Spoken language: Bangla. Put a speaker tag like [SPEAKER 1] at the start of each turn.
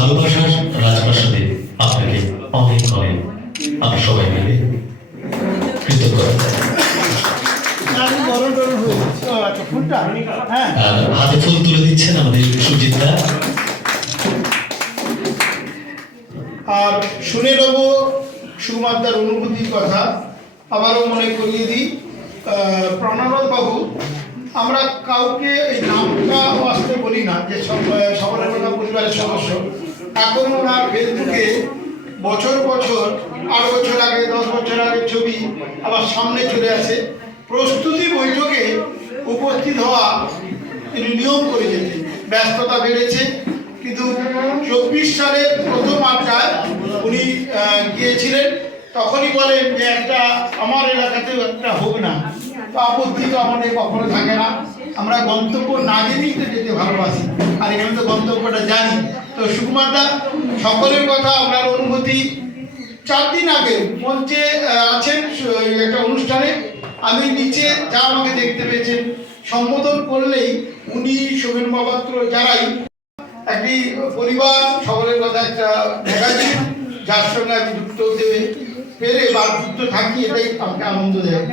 [SPEAKER 1] ভালোবাসার রাজপ্রাসাদে আপনাকে অনেক অনেক আমরা সবাই মিলে হাতে ফুল তুলে দিচ্ছেন আমাদের সুজিত
[SPEAKER 2] আর শুনে নেব সুকুমারদার অনুভূতির কথা। আবারও মনে করিয়ে দিই প্রাণনাথ বাবু, আমরা কাউকে এই নামটা আসতে বলি না, যে সব সবরকম পরিবারের সদস্য। এখন ওনার ফেসবুকে বছর বছর, আট বছর আগে, দশ বছর আগে ছবি আবার সামনে চলে আসে। প্রস্তুতি বৈঠকে উপস্থিত হওয়া তিনি নিয়ম করে যেতেন ব্যস্ততা বেড়েছে, কিন্তু চব্বিশ সালের প্রথম আড্ডায় উনি গিয়েছিলেন। তখনই বলেন যে একটা আমার এলাকাতেও একটা হোক না। তো আপত্তি তো আমাদের কখনো থাকে না। আমরা গন্তব্য না জেনেই যেতে ভালোবাসি। আর এখানে তো গন্তব্যটা জানি। তো সুকুমারদা, সকলের কথা আপনার অনুভূতি। চার দিন আগে মঞ্চে আছেন একটা অনুষ্ঠানে। আমি নিচে যা আমাকে দেখতে পেয়েছেন, সম্বোধন করলেই উনি শোভেন বাবাত্র যারাই, একটি পরিবার, সকলের কথা একটা ম্যাগাজিন, যার সঙ্গে আমি যুক্ত হতে পেরে বা যুক্ত থাকি, এটাই আমাকে আনন্দ দেয়।